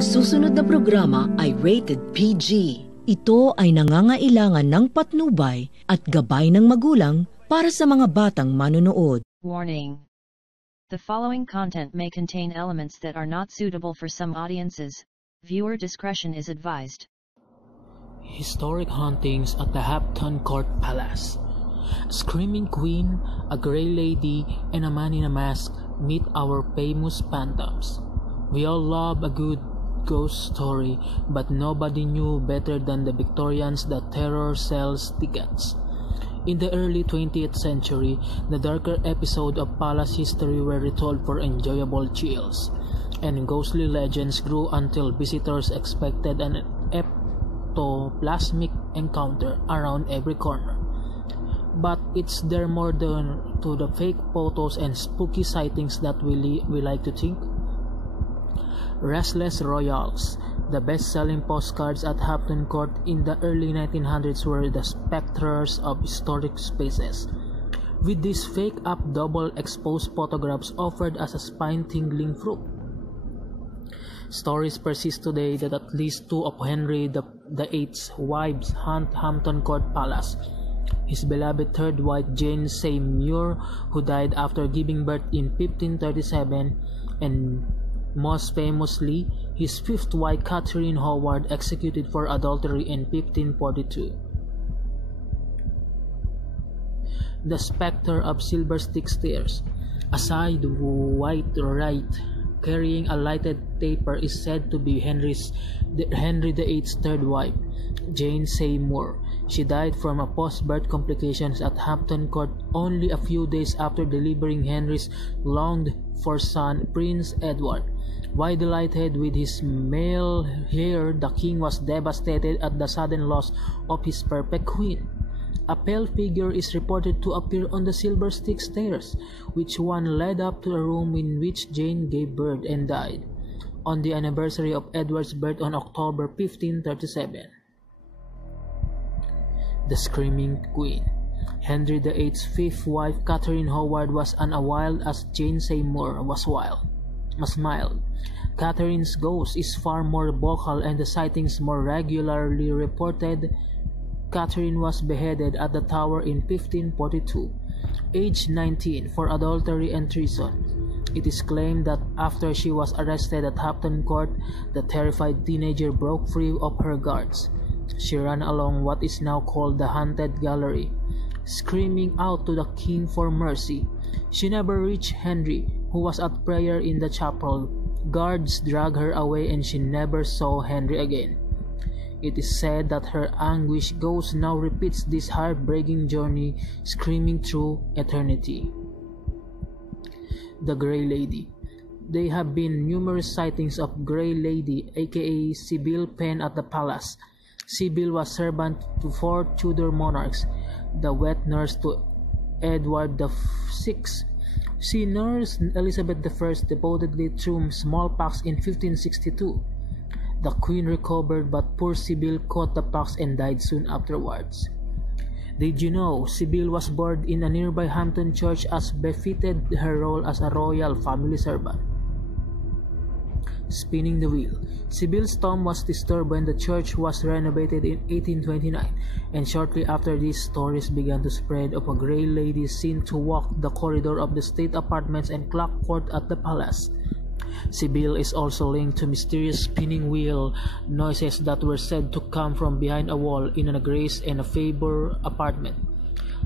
Ang susunod na programa ay rated PG. Ito ay nangangailangan ng patnubay at gabay ng magulang para sa mga batang manonood. Warning. The following content may contain elements that are not suitable for some audiences. Viewer discretion is advised. Historic hauntings at the Hampton Court Palace. A screaming queen, a grey lady, and a man in a mask meet our famous phantoms. We all love a good ghost story, but nobody knew better than the Victorians that terror sells tickets. In the early 20th century, the darker episodes of palace history were retold for enjoyable chills, and ghostly legends grew until visitors expected an ectoplasmic encounter around every corner. But it's there more than to the fake photos and spooky sightings that we like to think. Restless Royals. The best-selling postcards at Hampton Court in the early 1900s were the specters of historic spaces, with these fake-up double-exposed photographs offered as a spine-tingling fruit. Stories persist today that at least two of Henry VIII's wives haunt Hampton Court Palace. His beloved third wife Jane Seymour, who died after giving birth in 1537, and most famously, his fifth wife Catherine Howard, executed for adultery in 1542. The Spectre of Silver Stick Stairs. A side white right carrying a lighted taper is said to be Henry VIII's third wife, Jane Seymour. She died from a post-birth complications at Hampton Court only a few days after delivering Henry's longed-for son, Prince Edward. While delighted with his male heir, the king was devastated at the sudden loss of his perfect queen. A pale figure is reported to appear on the Silver Stick Stairs, which one led up to a room in which Jane gave birth and died on the anniversary of Edward's birth on October 1537. The Screaming Queen. Henry VIII's fifth wife, Catherine Howard, was as wild as Jane Seymour was mild. Catherine's ghost is far more vocal and the sightings more regularly reported. Catherine was beheaded at the Tower in 1542, aged 19, for adultery and treason. It is claimed that after she was arrested at Hampton Court, the terrified teenager broke free of her guards. She ran along what is now called the Haunted Gallery, screaming out to the king for mercy. She never reached Henry, who was at prayer in the chapel. Guards dragged her away and she never saw Henry again. It is said that her anguished ghost now repeats this heartbreaking journey, screaming through eternity. The Grey Lady. There have been numerous sightings of Grey Lady, aka Sibyl Penn, at the palace. Sibyl was servant to four Tudor monarchs, the wet nurse to Edward VI. She nursed Elizabeth I devotedly through smallpox in 1562. The queen recovered, but poor Sibyl caught the pox and died soon afterwards. Did you know Sibyl was buried in a nearby Hampton church as befitted her role as a royal family servant? Spinning the Wheel. Sibyl's tomb was disturbed when the church was renovated in 1829, and shortly after this, stories began to spread of a grey lady seen to walk the corridor of the state apartments and clock court at the palace. Sibyl is also linked to mysterious spinning wheel noises that were said to come from behind a wall in a Grace and a Faber apartment.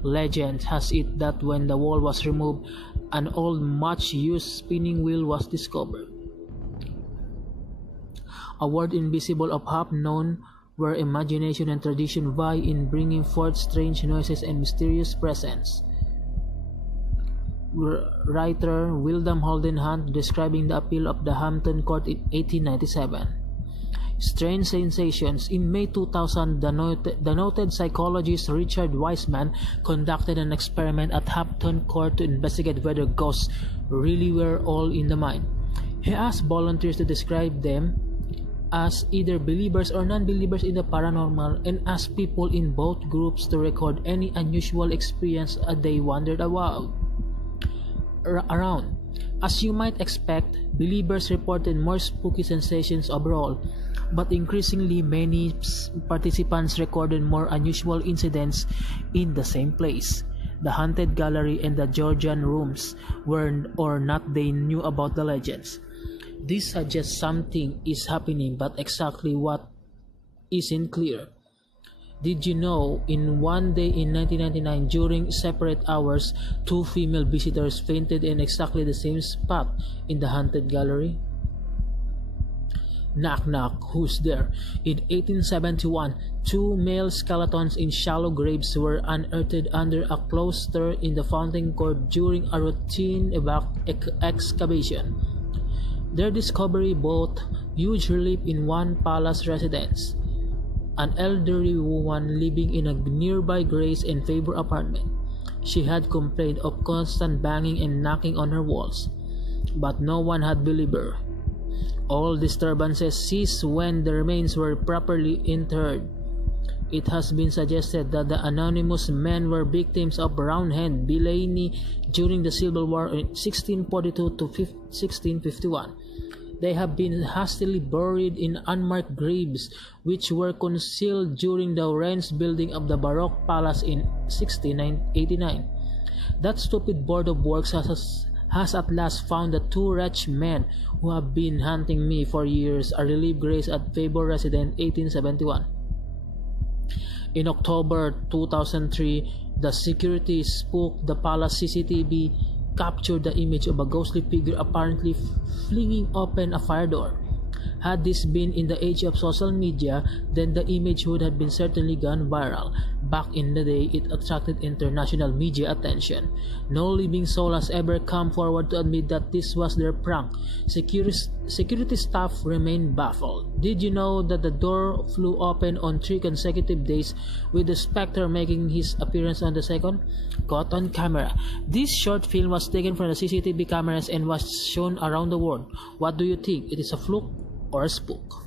Legend has it that when the wall was removed, an old much-used spinning wheel was discovered. A world invisible of half known, where imagination and tradition vie in bringing forth strange noises and mysterious presence. Writer William Holden Hunt describing the appeal of the Hampton Court in 1897. Strange sensations. In May 2000, the noted psychologist Richard Wiseman conducted an experiment at Hampton Court to investigate whether ghosts really were all in the mind. He asked volunteers to describe them as either believers or non-believers in the paranormal, and asked people in both groups to record any unusual experience as they wandered around. As you might expect, believers reported more spooky sensations overall, but increasingly many participants recorded more unusual incidents in the same place. The haunted gallery and the Georgian rooms were or not they knew about the legends. This suggests something is happening, but exactly what isn't clear. Did you know, in one day in 1999, during separate hours, two female visitors fainted in exactly the same spot in the haunted gallery? Knock knock, who's there? In 1871, two male skeletons in shallow graves were unearthed under a cloister in the fountain court during a routine excavation. Their discovery brought huge relief in one palace residence, an elderly woman living in a nearby Grace and Favor apartment. She had complained of constant banging and knocking on her walls, but no one had believed her. All disturbances ceased when the remains were properly interred. It has been suggested that the anonymous men were victims of Roundhead villainy during the Civil War in 1642 to 1651. They have been hastily buried in unmarked graves, which were concealed during the Rennes building of the Baroque Palace in 1689. That stupid board of works has at last found the two wretched men who have been hunting me for years, a relieved Grace at Favor resident 1871. In October 2003, the security spooked the palace CCTV captured the image of a ghostly figure apparently flinging open a fire door. Had this been in the age of social media, then the image would have been certainly gone viral. Back in the day, it attracted international media attention. No living soul has ever come forward to admit that this was their prank. Security staff remain baffled. Did you know that the door flew open on 3 consecutive days, with the specter making his appearance on the second? Caught on camera. This short film was taken from the CCTV cameras and was shown around the world. What do you think? It is a fluke or a spook?